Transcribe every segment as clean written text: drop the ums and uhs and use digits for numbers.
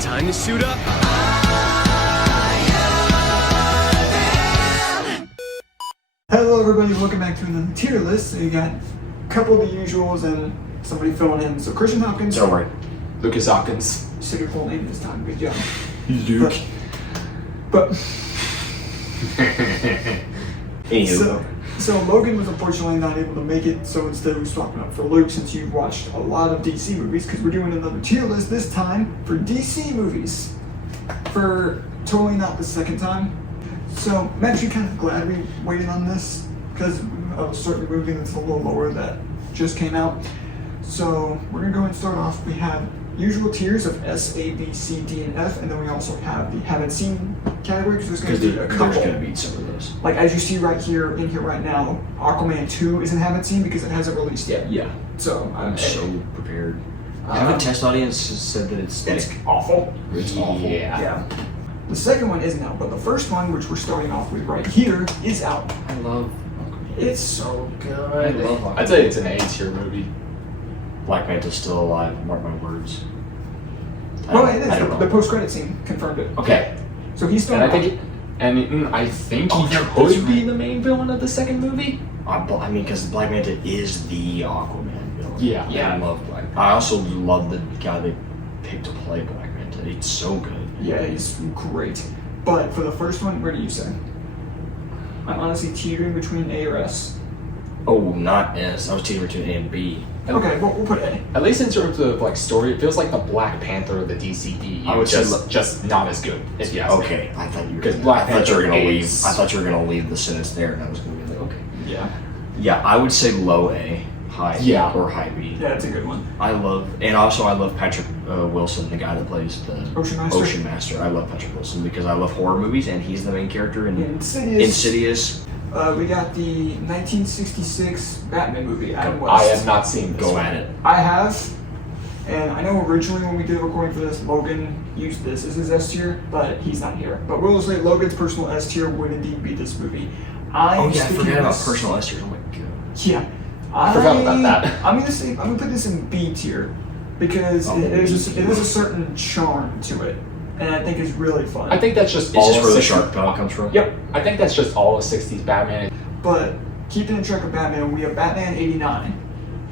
Time to suit up. Hello everybody, welcome back to another tier list. So you got a couple of the usuals and somebody filling in. So Christian Hopkins. Don't worry. Lucas Hopkins. You said your full name this time, good job. He's Duke. But Anywho. So Logan was unfortunately not able to make it, so instead we're swapping up for Luke since you've watched a lot of DC movies, because we're doing another tier list this time for DC movies. For totally not the second time. So I'm actually kind of glad we waited on this, because of a certain movie that's a little lower that just came out. So we're going to go and start off. We have usual tiers of S, A, B, C, D, and F, and then we also have the haven't seen category, because there's going to be a couple. There's going to be some of those. Like as you see right here, in here right now, Aquaman 2 isn't haven't seen because it hasn't released yet. Yeah. So I'm so prepared. I have a test audience said that it's awful. It's awful. Yeah. The second one isn't out, but the first one, which we're starting off with right here, is out. I love It's so good. I love Aquaman. I'd say it's an A tier movie. Black Manta's still alive, mark my words. Well, it is. I don't The know. post-credit scene confirmed it. Okay. So he's still And I alive. think he that's could be right. the main villain of the second movie. I mean, because Black Manta is the Aquaman villain. Yeah. I love Black Manta. I also love the guy they picked to play Black Manta. It's so good. Yeah, he's great. But for the first one, where do you say? I'm honestly teetering between A or S. Oh, not S. I was teetering between A and B. Okay, well, we'll put A. At least in terms of like story, it feels like the Black Panther of the DCE. I would say just not as good. If you ask me. Okay, I thought you were. 'Cause Black I thought you were Panther gonna leave. is- I thought you were gonna leave the sentence there, and I was gonna be like, okay. Yeah. Yeah, I would say low A, high Yeah. or high B. Yeah, that's a good one. I love Patrick Wilson, the guy that plays the Ocean Master. I love Patrick Wilson because I love horror movies, and he's the main character in Insidious. Insidious. We got the 1966 Batman movie, Adam I West. have not seen this Go one. at it. I have, and I know originally when we did a recording for this, Logan used this as his S tier, but he's not here. But we'll say Logan's personal S tier would indeed be this movie. I forgot about personal S tier. Oh my god. Yeah, I forgot about that. I'm gonna put this in B tier because it is a certain charm to it, and I think it's really fun. I think that's just Is all this of where the 60 shark power comes from? Yep. I think that's just all of 60s Batman. But keeping in track of Batman, we have Batman '89.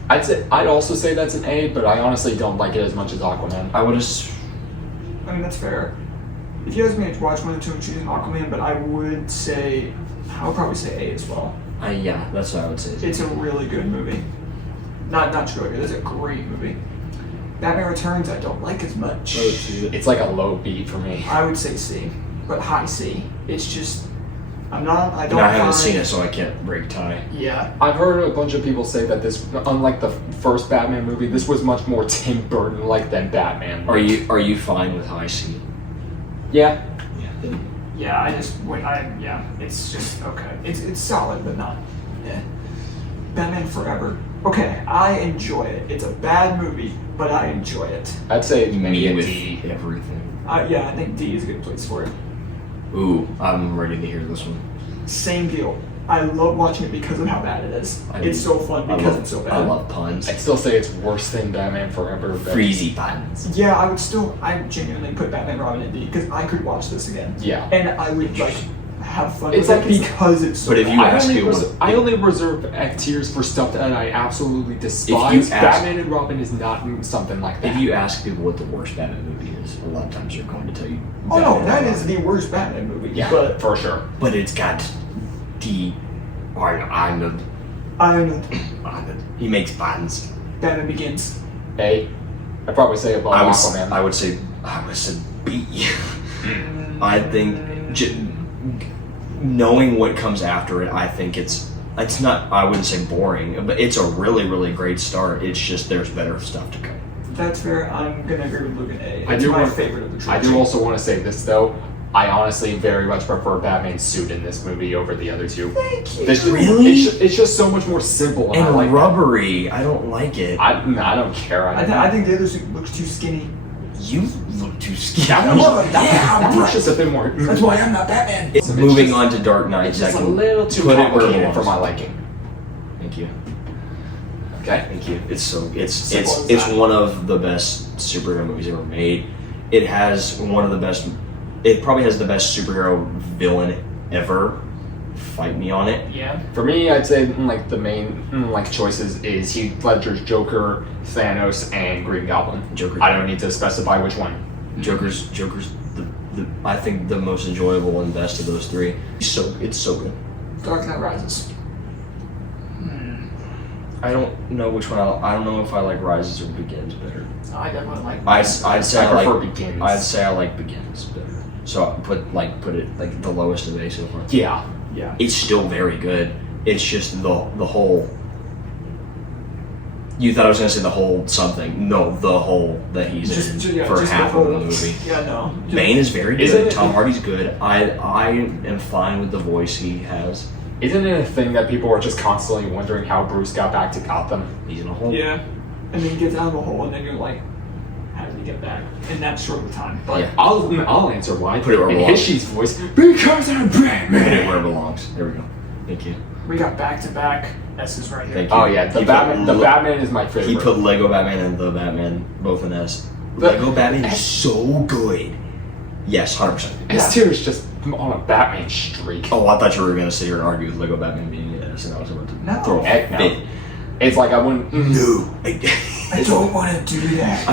I'd also say that's an A, but I honestly don't like it as much as Aquaman. I would just. I mean, that's fair. If you ask me to watch one or two and choose an Aquaman, but I would probably say A as well. Yeah, that's what I would say. It's a really good movie. Not really good. It's a great movie. Batman Returns, I don't like as much. It's like a low B for me. I would say C, but high C. It's just, I don't. And I haven't seen it, so I can't break tie. Yeah. I've heard a bunch of people say that this, unlike the first Batman movie, this was much more Tim Burton-like than Batman. Are you fine with high C? Yeah. Yeah. Yeah, it's just okay. It's solid, but not. Yeah. Batman Forever. Okay, I enjoy it. It's a bad movie, but I enjoy it. I'd say maybe Me a with D. everything. Yeah, I think D is a good place for it. Ooh, I'm ready to hear this one. Same deal. I love watching it because of how bad it is. It's so fun because it's so bad. I love puns. I'd still say it's worse than Batman Forever. But Freezy puns. Yeah, I genuinely put Batman Robin in D because I could watch this again. Yeah. And I would like have fun It's with like it because it's so But if bad. you ask me I only reserve F tiers for stuff that I absolutely despise. If you ask- Batman and Robin is not something like that. If you ask people what the worst Batman movie is, a lot of times they're going to tell you. Oh no, Batman that and is the worst Batman movie. Yeah, But for sure. Robin. But it's got the. I'm He makes puns. Batman Begins. A. I'd probably say above Aquaman. I would say B. I think knowing what comes after it, I think it's not. I wouldn't say boring, but it's a really, really great start. It's just there's better stuff to come. That's fair. I'm gonna agree with Luke and A. I It's do my want- favorite of the I trilogy. do also want to say this though. I honestly very much prefer Batman's suit in this movie over the other two. Thank you. Really? It's just so much more simple. And I like rubbery. I don't like it. I don't care. I think the other suit looks too skinny. You look too skinny. That was just a bit more. That's why I'm not Batman. It's Moving just- on to Dark Knight. It's just a Zach, little too put it where it complicated for belongs. my liking. Thank you. Okay. Thank you. It's Simple as it's that. one of the best superhero movies ever made. It has one of the best. It probably has the best superhero villain ever. Fight me on it. Yeah. For me, I'd say like the main like choices is Heath Ledger's Joker, Thanos, and Green Goblin. Joker. I don't need to specify which one. Joker's the I think the most enjoyable and best of those three. It's so good. Dark Knight Rises. I don't know which one. I don't know if I like Rises or Begins better. I definitely like. I'd say I prefer like Begins. I'd say I like Begins better. So I put it like the lowest of A so far. Yeah. Yeah. It's still very good. It's just the whole. You thought I was gonna say the whole something. No, the whole that he's in for just half the of whole, the movie. Yeah, no. Bane is very good. Isn't it- Tom Hardy's good. I am fine with the voice he has. Isn't it a thing that people are just constantly wondering how Bruce got back to Gotham? He's in a hole. Yeah. And then he gets out of the hole, and then you're like, how did he get back in that short of a time? But Yeah. I'll answer why. Put it where it in belongs. Hishi's voice, because I'm Put it Batman. where it belongs. There we go. Thank you. we got back-to-back S's right here. Thank you. Oh yeah, the He Batman. put The Batman is my favorite. He put Lego Batman and the Batman both in S. Lego Batman is so good. Yes, 100%. S tier is just on a Batman streak. Oh, I thought you were gonna sit here and argue with Lego Batman being an S, and I was about to No. throw a Heck no. fit. It's like I wouldn't. No. I don't want to do that.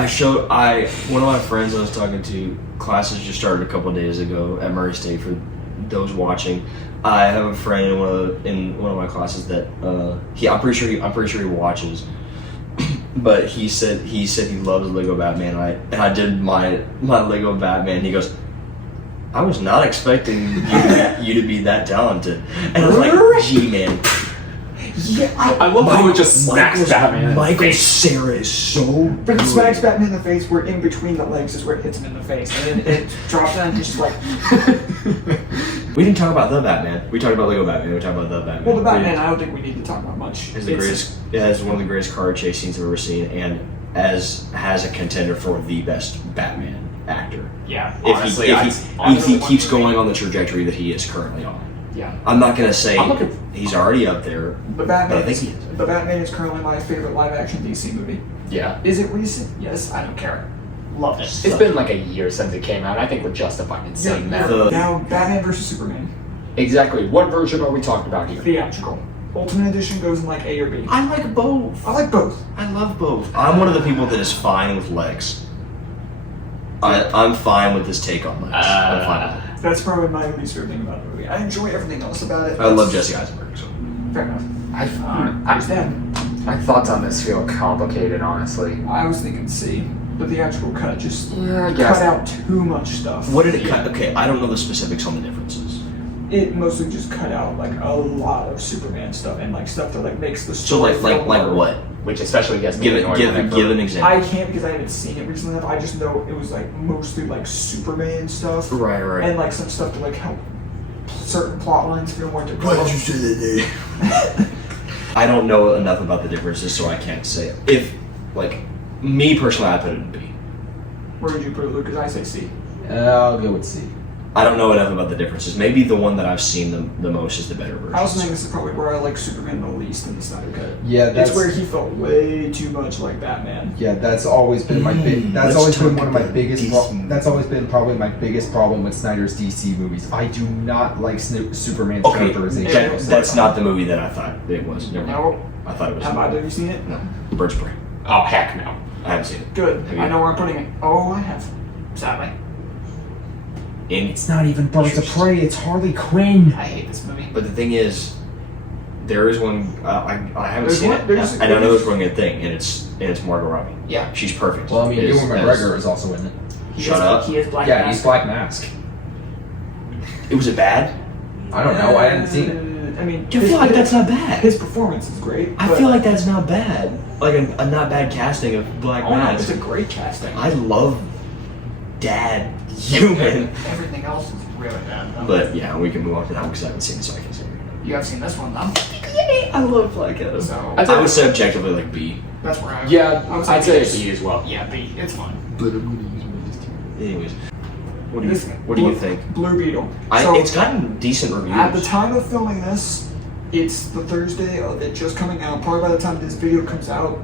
One of my friends I was talking to, classes just started a couple of days ago at Murray State. For those watching, I have a friend in one of my classes that I'm pretty sure he watches. But he said he loves Lego Batman. And I did my Lego Batman. And he goes, I was not expecting you to be that talented. And I was like, gee, man. Yeah, I love how it just smacks Batman in the Michael face. Cera is so but it good. smacks Batman in the face where in between the legs is where it hits him in the face. And then it drops down and he's just like, We didn't talk about the Batman. We talked about Lego Batman. We talked about the Batman. well, the Batman, I don't think we need to talk about much. It has one of the greatest car chase scenes I've ever seen, and has a contender for the best Batman actor. Yeah, Honestly, if he keeps going on the trajectory that he is currently on. Yeah. I'm not gonna say I'm looking- he's already up there. The Batman, But I think he is. the Batman is currently my favorite live-action DC movie. Yeah. Is it recent? Yes, I don't care. Love it. It's been like a year since it came out. I think we're justified in saying that. Now, Batman versus Superman. Exactly. What version are we talking about here? Theatrical. Ultimate Edition goes in like A or B. I like both. I like both. I love both. I'm one of the people that is fine with legs. I'm fine with this take on legs. I'm fine with it. That's probably my least favorite thing about the movie. I enjoy everything else about it. I love Jesse Eisenberg. So. Fair enough. I He's dead. my thoughts on this feel complicated, honestly. I was thinking C. The theatrical cut just Yeah, I cut guess. out too much stuff. What did it cut? Okay, I don't know the specifics on the differences. It mostly just cut out like a lot of Superman stuff and like stuff that like makes the So story. like feel more- what? Which especially gets me Give annoyed give whenever- an example. I can't because I haven't seen it recently enough. I just know it was like mostly like Superman stuff. Right. And like some stuff to like help certain plot lines feel more Why did you developed. say that name? I don't know enough about the differences, so I can't say it. If, like, me personally, I put it in B. Where did you put it, Lucas? I say C. I'll go with C. I don't know enough about the differences. Maybe the one that I've seen the most is the better version. I also think this is probably where I like Superman the least in the Snyder Cut. Yeah, that's It's where he felt way too much like Batman. yeah, that's always been my big. That's Let's always been talk one of my about biggest. DC. That's always been probably my biggest problem with Snyder's DC movies. I do not like Superman's Okay, characterization. that's not the movie that I thought it was. Never mind. No. I thought it was. Have either of you seen it? No. Birds of Prey. Oh heck no. I haven't seen it. Good. Have you? I know where I'm putting it. Oh, I have. Sadly. It's not even Birds of Prey. It's Harley Quinn. I hate this movie. But the thing is, there is one. I haven't There's seen one- it. there's- And I know there's one good thing, and it's Margot Robbie. Yeah. She's perfect. Well, I mean, It is- Ewan that McGregor is also in it. Shut up. He is Black Yeah, Mask. he's Black Mask. Was it bad? I don't know. I haven't seen it. I mean, I feel like that's not bad. his performance is great. I but- feel like that's not bad. Like a not bad casting of Black Oh no, it's Mask. a great casting. I love Dad Human. Everything else is really bad. Though. But yeah, we can move on to that one because I haven't seen it, so I can say it. You have seen this one, though. I love Black Adam. So I would say objectively like B. that's where I. Yeah, I would I'd say B. B as well. Yeah, B. It's fine. But I'm gonna use my list here. Anyways, what do you This- think? What do you Blue- think? Blue Beetle. So It's gotten decent reviews. at the time of filming this, It's the Thursday of it just coming out. Probably by the time this video comes out,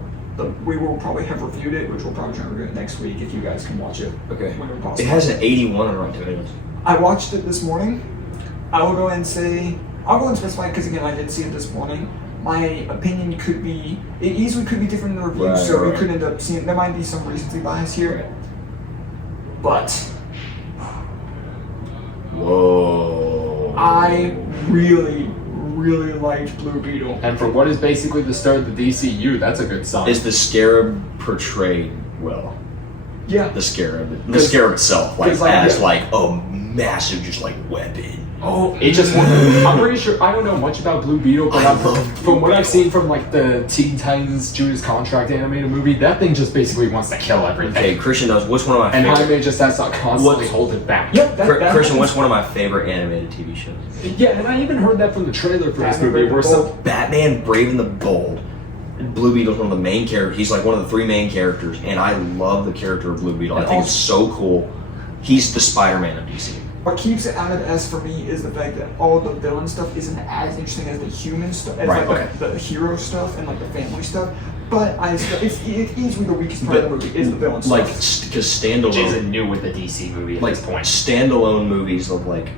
we will probably have reviewed it, which we'll probably try to review it next week if you guys can watch it. Okay. Whenever possible. It has an 81 on Rotten Tomatoes. I watched it this morning. I will go ahead and say, I'll go and specify because again, I did see it this morning. My opinion could be, it easily could be different in the review, so we could end up seeing, there might be some recency bias here. But, Whoa. I really liked Blue Beetle. And for what is basically the start of the DCU, that's a good sign. Is the Scarab portrayed well? Yeah. The Scarab itself, like, 'cause, like, as yeah. like a massive, just like weapon. Oh, It just, I'm pretty sure, I don't know much about Blue Beetle, but I love from what I've seen from like the Teen Titans Judas Contract animated movie, that thing just basically wants to kill everything. Okay, Christian knows what's one of my And favorite. Jaime just has to constantly What's- hold it back. Yep, that Christian, happens. what's one of my favorite animated TV shows? Yeah, and I even heard that from the trailer for this Batman movie, where Brave and some, Bold. Batman Brave and the Bold. Blue Beetle's one of the main characters. He's like one of the 3 main characters, and I love the character of Blue Beetle. I think it's so cool. He's the Spider-Man of DC. What keeps it out of S for me is the fact that all the villain stuff isn't as interesting as the human stuff, as Right, like okay. the hero stuff and like the family stuff. But it's easily the weakest part of the movie is the villain Like, stuff. because Which standalone, isn't new with the DC movie at like this point. standalone movies of like,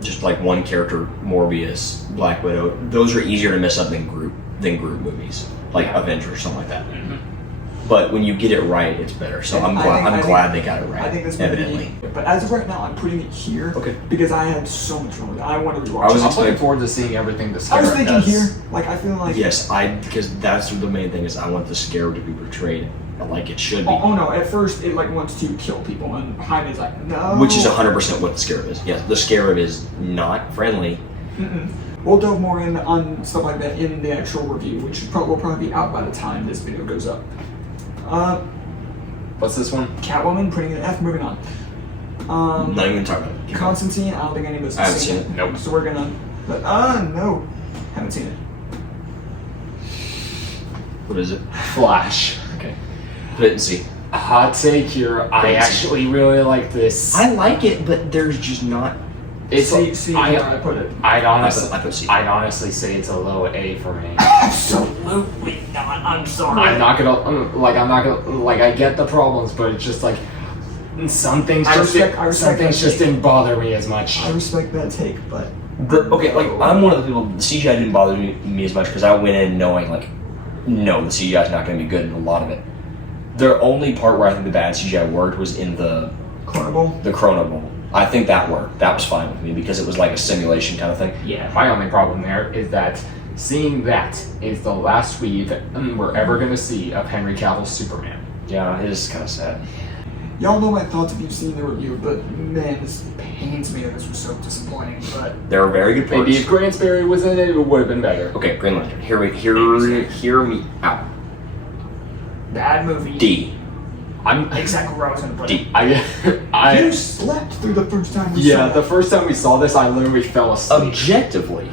just like one character, Morbius, Black Widow. Those are easier to mess up than group movies, like Avengers or something like that. But when you get it right, it's better. So And I'm I glad think- they got it right. I think this evidently. movie, but as of right now, I'm putting it here Okay. because I had so much fun with it. I want to rewatch I was it. I'm looking forward to seeing everything the I was Scarab thinking does. here, like I feel like Yes, because that's the main thing is I want the Scarab to be portrayed like it should be, Oh no! At first, it like wants to kill people, and Jaime's like, no. which is 100% what the Scarab is. Yes, the Scarab is not friendly. We'll delve more in on stuff like that in the actual review, which will probably be out by the time this video goes up. What's this one? Catwoman, putting it F. Moving on. Not even talking about it. Constantine. I don't think any of us I have haven't seen it. Nope. So we're gonna. But no, haven't seen it. What is it? Flash. Okay. Put it and see. Hot take here. I Crazy. actually really like this. I like it, but there's just not. It's See I, where I put it. I'd honestly, I put C. I'd honestly say it's a low A for me. Absolutely not. I'm sorry. I'm not gonna like I get the problems, but it's just like some things I just respect some things that just take. didn't bother me as much. I respect that take, but Okay, like I'm one of the people. The CGI didn't bother me as much because I went in knowing like, no, the CGI is not going to be good in a lot of it. The only part where I think the bad CGI worked was in the Carnival. Chrono Bowl. I think that worked. That was fine with me because it was like a simulation kind of thing. Yeah, my only problem there is that seeing that is the last we're ever gonna see of Henry Cavill's Superman. Yeah, it is kind of sad. Y'all know my thoughts if you've seen the review, but man, this pains me that this was so disappointing. But There are very good parts. Maybe if Gransberry was in it, it would have been better. Okay, Green Lantern. Hear me out. bad movie. D. I'm Exactly where I was gonna put it. D. You slept through the first time we Yeah, saw the it. first time we saw this, I literally fell asleep. Objectively,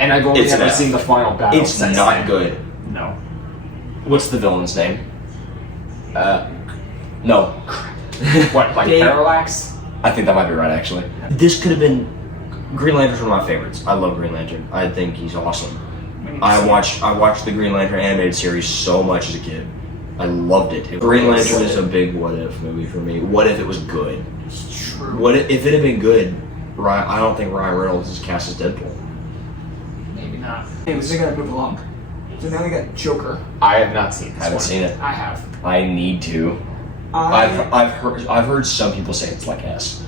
And I've only It's ever an F. seen the final battle. it's since not then. good. No. What's the villain's name? No. What, like Dave. Parallax? I think that might be right, actually. This could have been. Green Lantern's one of my favorites. I love Green Lantern. I think he's awesome. I watched the Green Lantern animated series so much as a kid. I loved it. Green Lantern is a big what if movie for me. What if it was good? It's true. What if it had been good? I don't think Ryan Reynolds is cast as Deadpool. Maybe not. Anyways, they gotta move along. So now we got Joker. I have not seen this I haven't one. seen it. I have. I need to. I've heard some people say it's like S.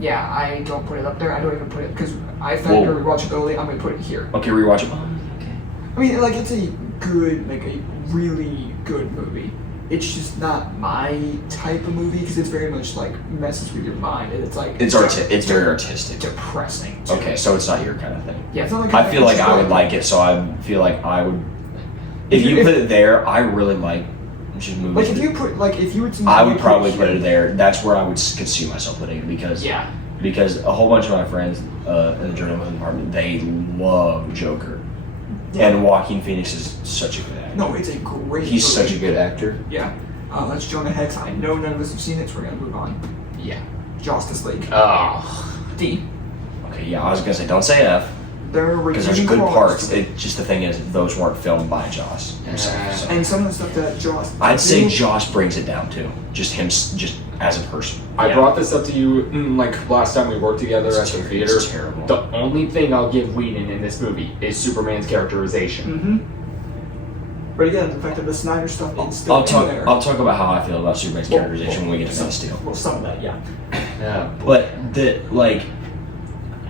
Yeah, I don't put it up there. I don't even put it because I factor Whoa. rewatchability. I'm gonna put it here. Okay, rewatch it. I mean, like it's a good, like a really good movie. It's just not my type of movie because it's very much like messes with your mind and it's like It's very artistic. depressing. Too. Okay, so it's not your kind of thing. Yeah, it's not like I feel like it's I would like it, so I feel like I would. If you put it there, I really like just movies. Like if you put if you were to I would probably put it there. That's where I would could see myself putting it because Yeah. because a whole bunch of my friends in the journalism department they love Joker, Yeah. and Joaquin Phoenix is such a good actor. No, it's a great. He's movie. such a good actor. Yeah. That's Jonah Hex. I know none of us have seen it, so we're gonna move on. Yeah. Justice League. Oh. D. Okay, yeah, I was gonna say don't say F. There are Because there's redeeming good qualities parts. to it. It just the thing is, those weren't filmed by Joss himself. So. And some of the stuff that Joss. I'd say did- Joss brings it down too. Just him, just as a person. I brought this up to you like last time we worked together at the theater. It's terrible. The only thing I'll give Whedon in this movie is Superman's characterization. But again, the fact that the Snyder stuff is still I'll talk. in there. I'll talk about how I feel about Superman's characterization when we get to Man of Steel. Well, some of that, yeah. Yeah. But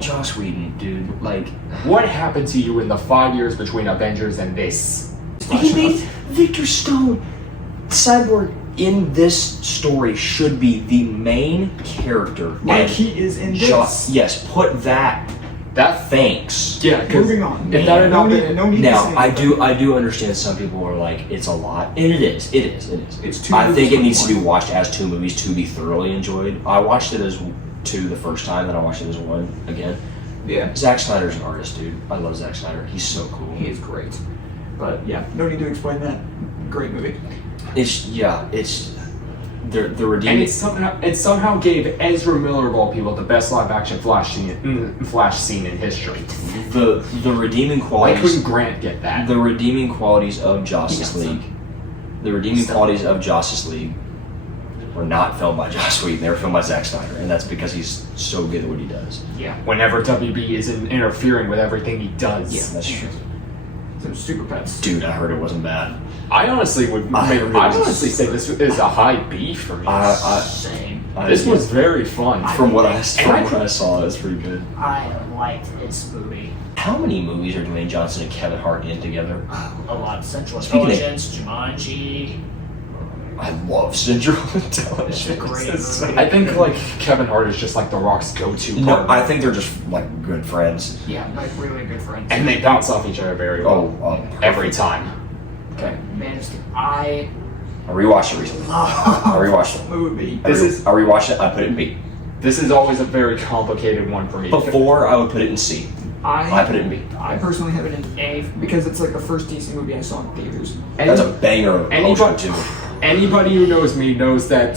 Joss Whedon, dude, like What happened to you in the 5 years between Avengers and this? he made Victor Stone, Cyborg in this story should be the main character. Like and he is in this. Yes, put that. Thanks. Yeah, because Moving on. if that had no not need, been, no need to Now say I do anything. understand some people are like it's a lot, and it is. It's two I think movies it for needs to be one. watched as two movies to be thoroughly enjoyed. I watched it as two the first time, then I watched it as one again. Yeah, Zack Snyder's an artist, dude. I love Zack Snyder. He's so cool. he is great. But yeah, no need to explain that. Great movie. It's the and redeeming. it somehow gave Ezra Miller of all people the best live action Flash scene in history. The redeeming Why qualities. couldn't Grant get that? The redeeming qualities of Justice Yes. League. The redeeming qualities of Justice League were not filmed by Joss Whedon. They were filmed by Zack Snyder, and that's because he's so good at what he does. Yeah. Whenever WB isn't interfering with everything he does. Yeah, that's true. Some super pets. Dude, I heard it wasn't bad. I honestly I honestly say this is a high B for me. Same. This was very fun. From what I I saw, it was pretty good. I liked this movie How many movies are Dwayne Johnson and Kevin Hart in together? a lot. Central Speaking of- Intelligence, Jumanji. I love Central Intelligence. It's a great It's so- movie. I think like Kevin Hart is just like The Rock's go-to No, partner. I think they're just like good friends. Yeah, like really good friends. And they bounce off each other very well. Every time. Okay, Man of Steel. I I rewatched it recently. I rewatched it. Movie. I rewatched it. I put it in B. This is always a very complicated one for me. Before I would put it in C. I put it in B. I personally have it in A because it's like the first DC movie I saw in theaters. That's a banger of Ultra too. Anybody who knows me knows that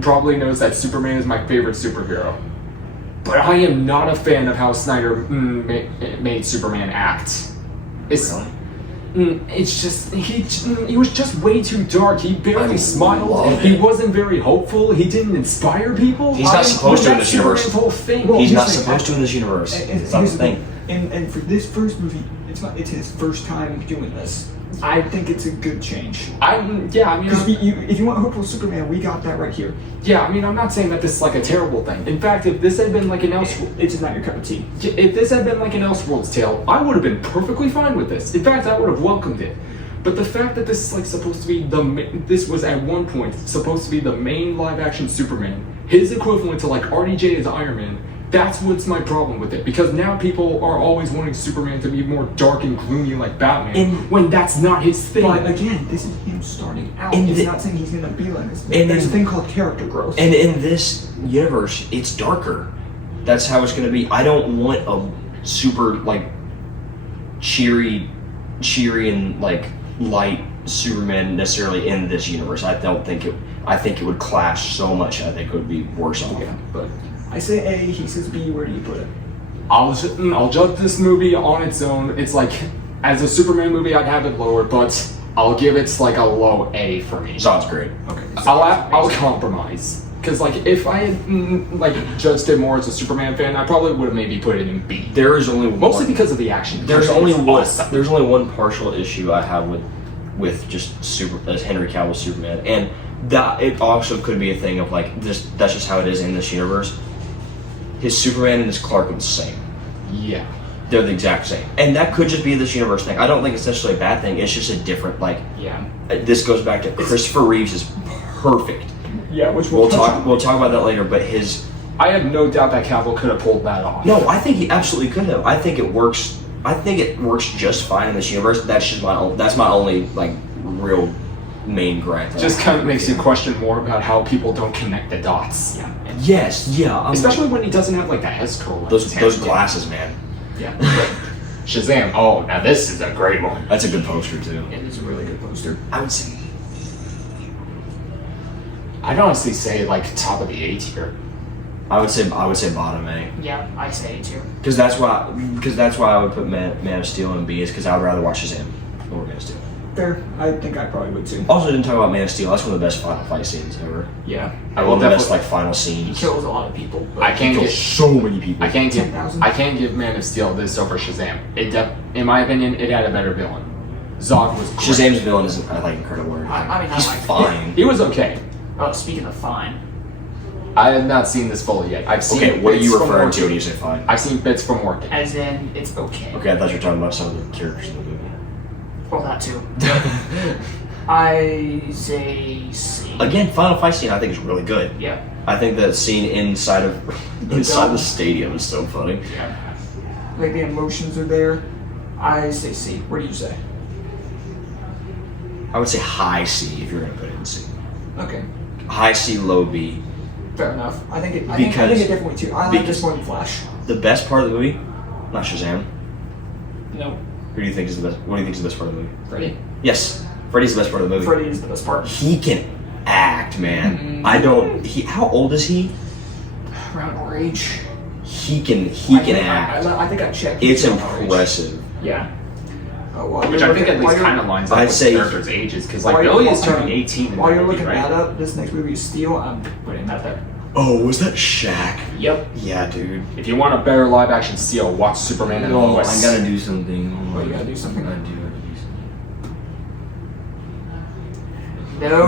probably knows that Superman is my favorite superhero. But I am not a fan of how Snyder made Superman act. It's just he was just way too dark. He barely I smiled. love He it. wasn't very hopeful. He didn't inspire people. He's not supposed to in this universe. Superman's whole thing. Well, He's here's not the thing, supposed to in this universe. It's not the thing. And for this first movie, it's his first time doing this. I think it's a good change. Because if you want hopeful Superman, we got that right here. I'm not saying that this is like a terrible thing. In fact, if this had been like an It's not your cup of tea. If this had been like an Elseworlds tale, I would have been perfectly fine with this. In fact, I would have welcomed it. But the fact that this is like supposed to be this was at one point supposed to be the main live-action Superman, his equivalent to like RDJ as Iron Man. That's what's my problem with it, because now people are always wanting Superman to be more dark and gloomy like Batman, when that's not his thing. But again, this is him starting out. And It's the- not saying he's gonna be like this. And There's a then- thing called character growth. And in this universe, it's darker. That's how it's gonna be. I don't want a super like cheery and like light Superman necessarily in this universe. I don't think it. I think it would clash so much. I think it would be worse off. Yeah, but I say A, he says B. Where do you put it? I'll judge this movie on its own. It's like, as a Superman movie, I'd have it lower, but I'll give it like a low A for me. Sounds great. Okay. I'll compromise. Because like if I had like judged it more as a Superman fan, I probably would have maybe put it in B. There is only Mostly one. because of the action. There's It's only one. awesome. There's only one partial issue I have with just Henry Cavill's Superman, and that it also could be a thing of like this. That's just how it is in this universe. His Superman and his Clark are the same. Yeah. They're the exact same, and that could just be this universe thing. I don't think it's necessarily a bad thing. It's just a different like. Yeah. This goes back to Christopher Reeves is perfect. Yeah, which We'll talk about that later. But his I have no doubt that Cavill could have pulled that off. no, I think he absolutely could have. I think it works. I think it works just fine in this universe. That's just that's my only like real main gripe. Just kind of makes you question more about how people don't connect the dots. Yeah. Yes, yeah. Especially when he doesn't have like the head scroll. on his those hand. glasses, man. Yeah. Shazam. Oh, now this is a great one. That's a good poster too. It is a really good poster. I would say. I'd honestly say like top of the A tier. I would say bottom A. Yeah, I say A too. Because that's why I would put Man of Steel in B, is because I would rather watch Shazam over Man of Steel. Fair. I think I probably would too. Also, didn't talk about Man of Steel. That's one of the best final fight scenes ever. Yeah. I One will of the best definitely. like final He scenes. kills a lot of people. But I can't get. So many people. I can't give. 10,000. I can't give Man of Steel this over Shazam. In my opinion, it had a better villain. Zod was great. Shazam's villain isn't, I like, incredible. I mean, I He's like- fine. He was okay. Oh, speaking of fine, I have not seen this fully yet. I've seen. Okay, what are bits you from referring to working. when you say fine? I've seen bits from working. as in it's okay. Okay, I thought you were talking about some of the characters in the movie. Well, that too. I say C. Again, final fight scene I think is really good. Yeah. I think that scene inside the stadium is so funny. Yeah. Like the emotions are there. I say C. What do you say? I would say high C if you're gonna put it in C. Okay. High C, low B. Fair enough. I think it definitely too. I like this more than Flash. The best part of the movie, not Shazam. No. Who do you think is the best? What do you think is the best part of the movie? Freddy. Yes, Freddy's the best part of the movie. Freddy is the best part. He can act, man. Mhm. I don't. How old is he? Around our age. He can act. I think I checked. It's Around our age. impressive. Yeah. While Which you're I think looking- at least while you're- kind of lines up I'd with say- the characters' ages, because like while Billy you're- is turning 18 in While the you're movie, looking right? that up, this next movie is Steel. I'm putting that there. Oh, was that Shaq? Yep. Yeah, dude. If you want a better live action Steel, watch Superman and No, Lois. I gotta do something. Oh, you gotta do something? I do. No.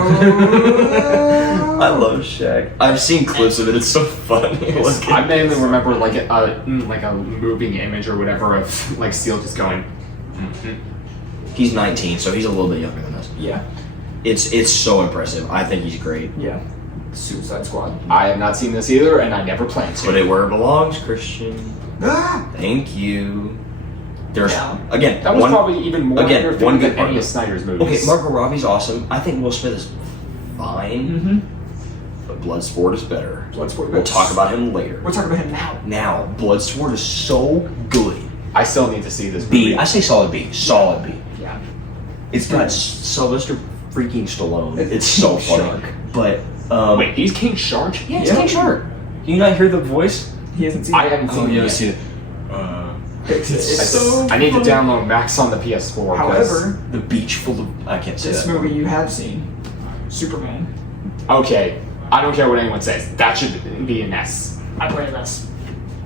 I love Shaq. I've seen clips of it. It's so funny. Look I at mainly remember like a moving image or whatever of like Steel just going. He's 19, so he's a little bit younger than us. Yeah. It's so impressive. I think he's great. Yeah. Suicide Squad. I have not seen this either, and I never plan to. Put it where it belongs, Christian. Ah! Thank you. There's Yeah. again That was one. probably even more again, entertaining one good than part any of of it. Snyder's movies. Okay, Margot Robbie's awesome. I think Will Smith is fine, Mm-hmm. but Bloodsport is better. Bloodsport. We'll talk about him later. We'll talk about him now. Now, Bloodsport is so good. I still need to see this B. movie. I say solid B. Solid B. Yeah. It's got Sylvester freaking Stallone. It's so King funny. Shark. But Wait, he's King Shark? yeah, it's Yeah. King Shark. Can you not hear the voice? He hasn't seen I it. haven't seen it yet. it. Fix it. It's I so I need to funny. download Max on the PS4. 'cause- However, The beach full of. I can't say this that. movie you have seen, Superman. okay, I don't care what anyone says. That should be an S. I put it as.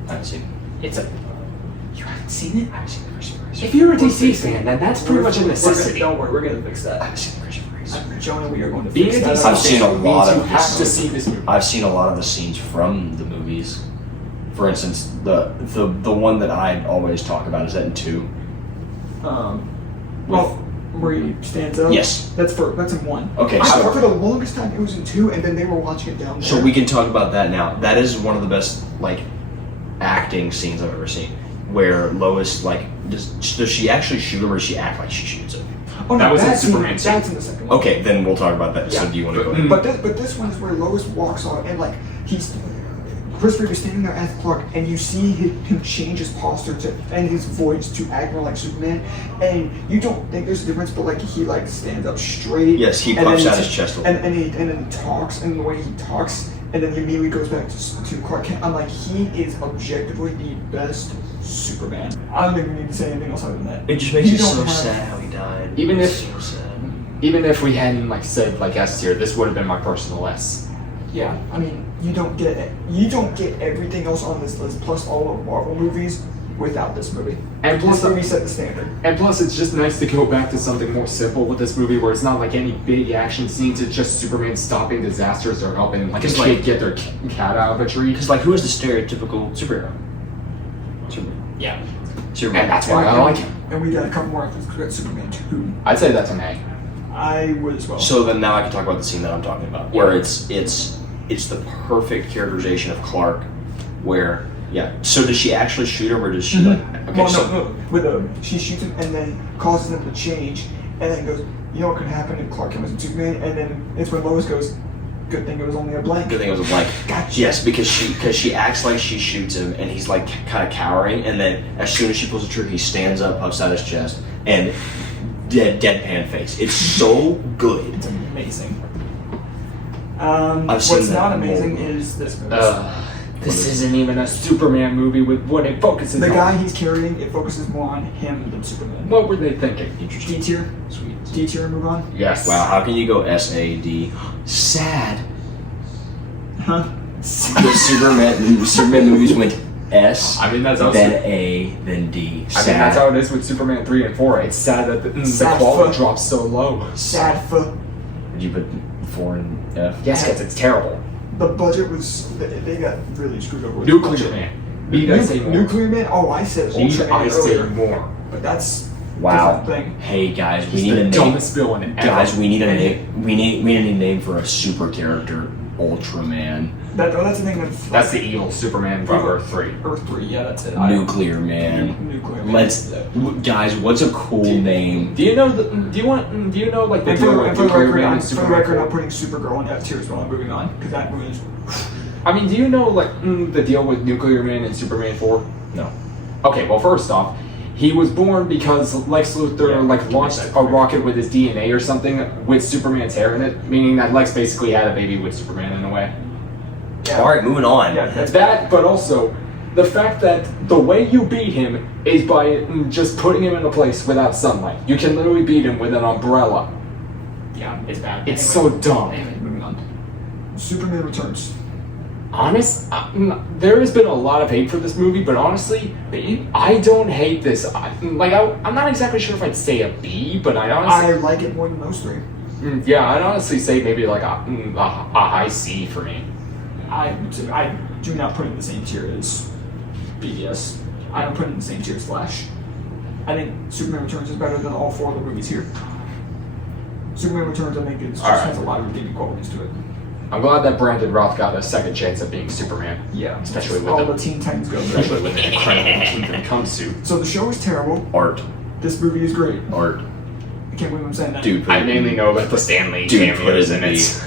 I haven't seen it. It's a. You haven't seen it? I haven't seen the Christian Race. If you're a DC fan, then that's pretty much a necessity. Don't worry, we're gonna fix I that. haven't seen the Christian Race. Jonah, we are going to Being a fix DC that. I've seen a fan lot means of you have this. to see this movie. I've seen a lot of the scenes from the movies. For instance, the one that I always talk about is that in 2. Well, where he stands up. Yes. That's in 1. Okay, I so- thought for the longest time it was in 2, and then they were watching it down there. So we can talk about that now. That is one of the best like acting scenes I've ever seen, where Lois like does she actually shoot him or does she act like she shoots him? Oh, That was in that's Superman 2. That's in the second one. Okay, then we'll talk about that. So Yeah. do you want to go ahead? But this one is where Lois walks on, and like Chris Reeve is standing there as Clark, and you see him change his posture and his voice to act more like Superman, and you don't think there's a difference, but like he like stands up straight. Yes, he and puffs then out his chest a little. and then he talks, and the way he talks, and then he immediately goes back to Clark Kent. I'm like, he is objectively the best Superman. I don't even need to say anything else other than that. It just makes You it don't so have- sad how he died. Even if- so sad. Even if we hadn't like said like S tier, this would have been my personal S. Yeah, I mean, you don't get everything else on this list, plus all of Marvel movies, without this movie. And plus, This movie set the standard. and plus, it's just nice to go back to something more simple with this movie, where it's not like any big action scenes. It's just Superman stopping disasters or helping like a It's kid like- get their cat out of a tree. Because like, who is the stereotypical superhero? Superman. Yeah. Superman. And that's why I like him. And we got a couple more after this. We got Superman 2. I'd say that's an A. I would as well. So then now I can talk about the scene that I'm talking about, where it's the perfect characterization of Clark, where yeah. So does she actually shoot him or does she like? Okay, well, so no. She shoots him and then causes him to change, and then goes, you know what could happen if Clark Kent was a Superman? And then it's when Lois goes, good thing it was only a blank. good thing it was a blank. Gotcha. Yes, because she acts like she shoots him and he's like kind of cowering, and then as soon as she pulls the trigger, he stands up, puffs out his chest, and deadpan face. It's so good. It's amazing. I've What's seen that not amazing more. is this movie. This isn't even a Superman movie with what it focuses The on. guy he's carrying, it focuses more on him than Superman. What were they thinking? D tier? Sweet. D tier, move on? Yes. Wow, how can you go SAD? Sad. Huh? The Superman movies went S, I mean, that's also. then A, then D. I mean, Sad. that's how it is with Superman 3 and 4. It's sad that the Sad quality fuck. drops so low. Sad for Did you put 4 and F? Yes, because it's terrible. the budget was. They got really screwed over with the Nuclear budget. Man. Need I say more? Nuclear Man? Oh, I said Need Ultraman I say earlier. more? But that's Wow. different thing. Hey guys, we He's need the a name. dumbest villain ever. Guys, we need a And name. We need a name for a super character, Ultraman, That's the thing that's. That's the evil Superman from Earth 3. Earth 3, yeah, that's it. Nuclear Man. Nuclear Man. Guys, what's a cool name? Do you know the? Do you know like the And deal for, with and for the Nuclear record, Man I'm, and for the Superman record, 4? I'm putting Supergirl in F tier as well. I'm moving on because that movie is. I mean, do you know like the deal with Nuclear Man and Superman 4? No. Okay, well, first off, he was born because Lex Luthor launched a rocket with his DNA or something with Superman's hair in it, meaning that Lex basically had a baby with Superman in a way. Yeah. All right, moving on. Yeah, that's That, but also the fact that the way you beat him is by just putting him in a place without sunlight. You can literally beat him with an umbrella. Yeah, it's bad. It's so dumb. Anyway, moving on. Superman Returns. There has been a lot of hate for this movie, but honestly, I don't hate this. I'm not exactly sure if I'd say a B, but I honestly, I like it more than those three. yeah, I'd honestly say maybe like a high C for me. I do not put it in the same tier as BVS. I don't put it in the same tier as Flash. I think Superman Returns is better than all four of the movies here. Superman Returns, I think, just Alright. has a lot of redeeming qualities to it. I'm glad that Brandon Routh got a second chance at being Superman, Yeah, Especially with all the- the Teen Titans go. especially with an incredible Kingdom Come suit. So the show is terrible. Art. This movie is great. Art. I can't believe I'm saying that. Dude, I mainly know about the Stanley Dude, cameos put in it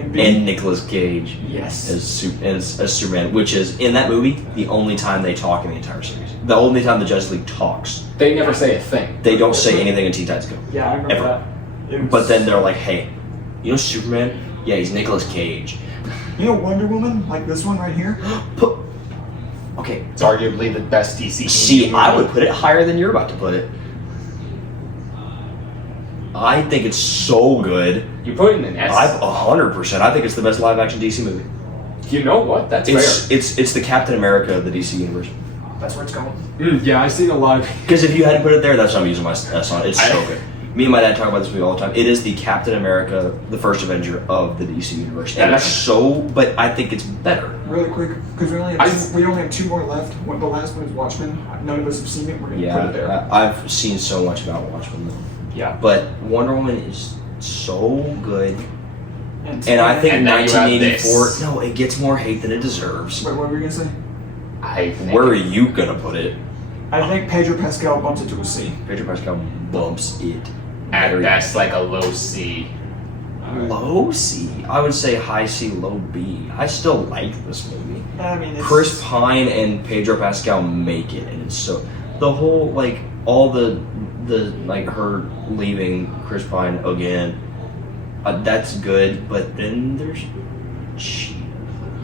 in it. and Nicolas Cage Yes. as Superman, which is, in that movie, the only time they talk in the entire series. The only time the Justice League talks. They never say a thing. They don't say anything in Teen Titans Go. Yeah, I remember Ever. that. It was- But then they're like, hey, you know Superman? Yeah, he's Nicolas Cage. you know Wonder Woman, like this one right here. Put. Okay. It's arguably the best DC. See, movie. I would put it higher than you're about to put it. I think it's so good. You put it in an S. 100%. I think it's the best live action DC movie. You know what? That's It's the Captain America of the DC universe. That's where it's going. fair. Yeah, I've seen a lot of. Because if you hadn't put it there, that's what I'm using my S on. It's so I- good. Me and my dad talk about this movie all the time. It is the Captain America, the first Avenger of the DC universe. Yeah, And it's that's- so, but I think it's better. Really quick, because we only have two more left. When the last one is Watchmen. None of us have seen it. We're gonna put it there. Yeah, I've seen so much about Watchmen though. Yeah. But Wonder Woman is so good. And And I think And now you have 1984, this. no, it gets more hate than it deserves. Wait, what were you gonna say? I think. Where are you gonna put it? I think Pedro Pascal bumps it to a C. Pedro Pascal bumps it. At best, like a low C. Low C. I would say high C, low B. I still like this movie. I mean, it's Chris Pine and Pedro Pascal make it, and it's so the whole like all the like her leaving Chris Pine again. That's good, but then there's she.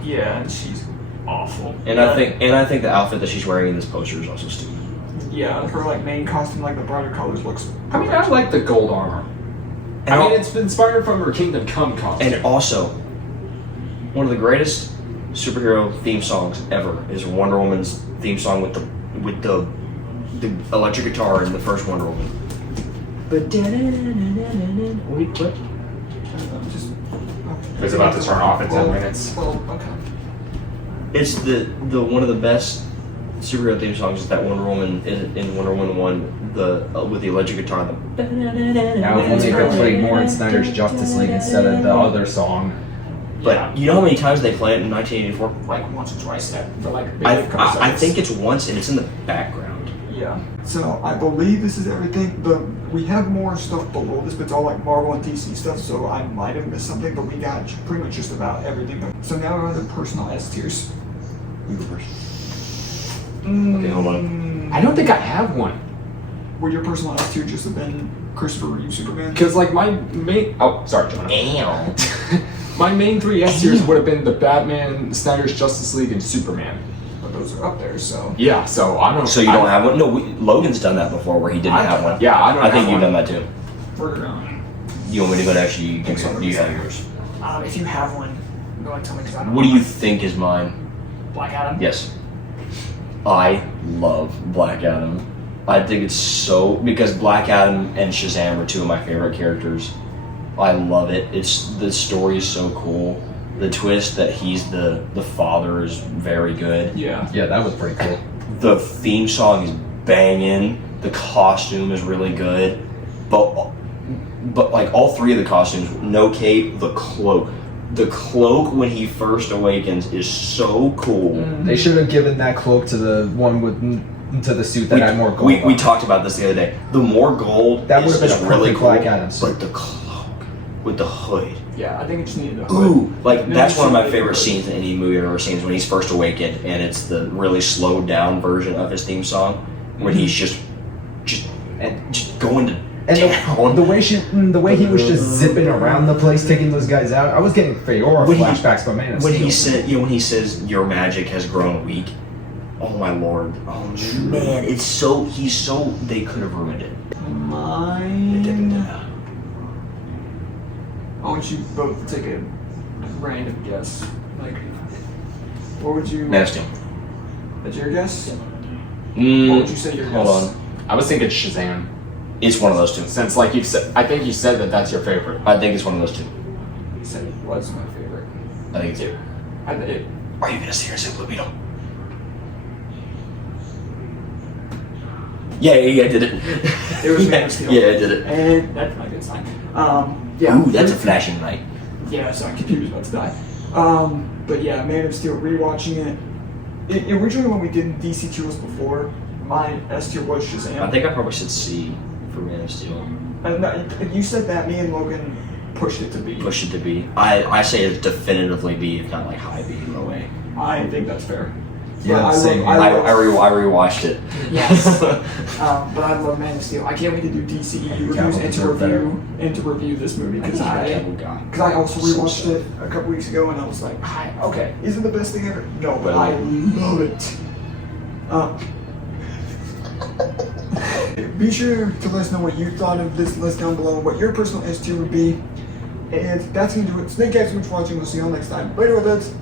Yeah, and she's awful. And I think the outfit that she's wearing in this poster is also stupid. Yeah, her like main costume, like the brighter colors, looks. I mean, I like the gold armor. And I mean, al- it's inspired from her Kingdom Come costume. And also, one of the greatest superhero theme songs ever is Wonder Woman's theme song with the electric guitar in the first Wonder Woman. But wait, what? Just. It's about to turn off in 10 minutes. Well, okay. It's the one of the best superhero theme songs is that Wonder Woman in Wonder Woman 1 with the electric guitar. Now if they could play more in Snyder's Justice League instead of the other song. But Yeah. you know how many times they play it in 1984? Like once or twice that for like. I think it's once and it's in the background. Yeah. So I believe this is everything. We have more stuff below this, but it's all like Marvel and DC stuff. So I might have missed something, but we got pretty much just about everything. So now we're on the personal S tiers. You go first. Okay, hold on. I don't think I have one. would your personal S tier just have been Christopher Reeve Superman? Because like my main, oh sorry, Jonah. Damn. My main 3 S tiers would have been the Batman, Snyder's Justice League, and Superman. But those are up there, so. Yeah, so I don't. So you don't have one? No, Logan's done that before where he didn't I've have done one. Yeah, I don't. I think have you've one. done that too. We're You want me to go next? You can so. do you have yours? If you have one, go and tell me because I don't. What do know. you think is mine? Black Adam? Yes. I love Black Adam. I think it's so because Black Adam and Shazam are 2 of my favorite characters. I love it. The story is so cool. The twist that he's the father is very good. Yeah. Yeah, that was pretty cool. The theme song is banging. The costume is really good. But like all 3 of the costumes, no cape, the cloak. The cloak when he first awakens is so cool. They should have given that cloak to the one to the suit that had more gold. We on. talked about this the other day. The more gold That is would have been just a really perfect cool, Black Adam suit. but the cloak with the hood. Yeah, I think it just needed a hood. Ooh, like Maybe that's one of my something favorite hood. scenes in any movie I've ever seen is when he's first awakened and it's the really slowed down version of his theme song when he's just going to And town. the way he was just zipping around the place, taking those guys out. I was getting Feora When he- flashbacks, but man, when he says your magic has grown weak. Oh my lord. Oh man, they could have ruined it. Mine. I want you both to take a random guess. Like, what would you? Man of Steel. That's your guess? Mm, What would you say your hold guess? on. I was thinking Shazam. It's one of those 2. Since like you said, I think you said that that's your favorite. I think it's one of those 2. He said it was my favorite. I think it's it. Are you gonna seriously Blue Beetle? Yeah, I did it. It was Man of Steel. Yeah, I did it. And that's my good sign. Yeah. Ooh, that's a flashing light. Yeah, so I'm confused about to die. But yeah, Man of Steel, rewatching it. Originally, when we did DC tier list before, my S tier was Shazam. I think I probably said C for Man of Steel. And you said that, me and Logan pushed it to B. Push it to B. I say it's definitively B, if not like high B in a way. I think that's fair. Yeah, But same. I love- I rewatched it. Yes. but I love Man of Steel. I can't wait to do DCE reviews Cavill and to deserved review this movie because Cavill I also So rewatched sad. it a couple weeks ago and I was like, okay, is it the best thing ever? No, but I love it. Be sure to let us know what you thought of this list down below, what your personal S tier would be. And that's going to do it. Thank you guys so much for watching. We'll see you all next time. Later with it.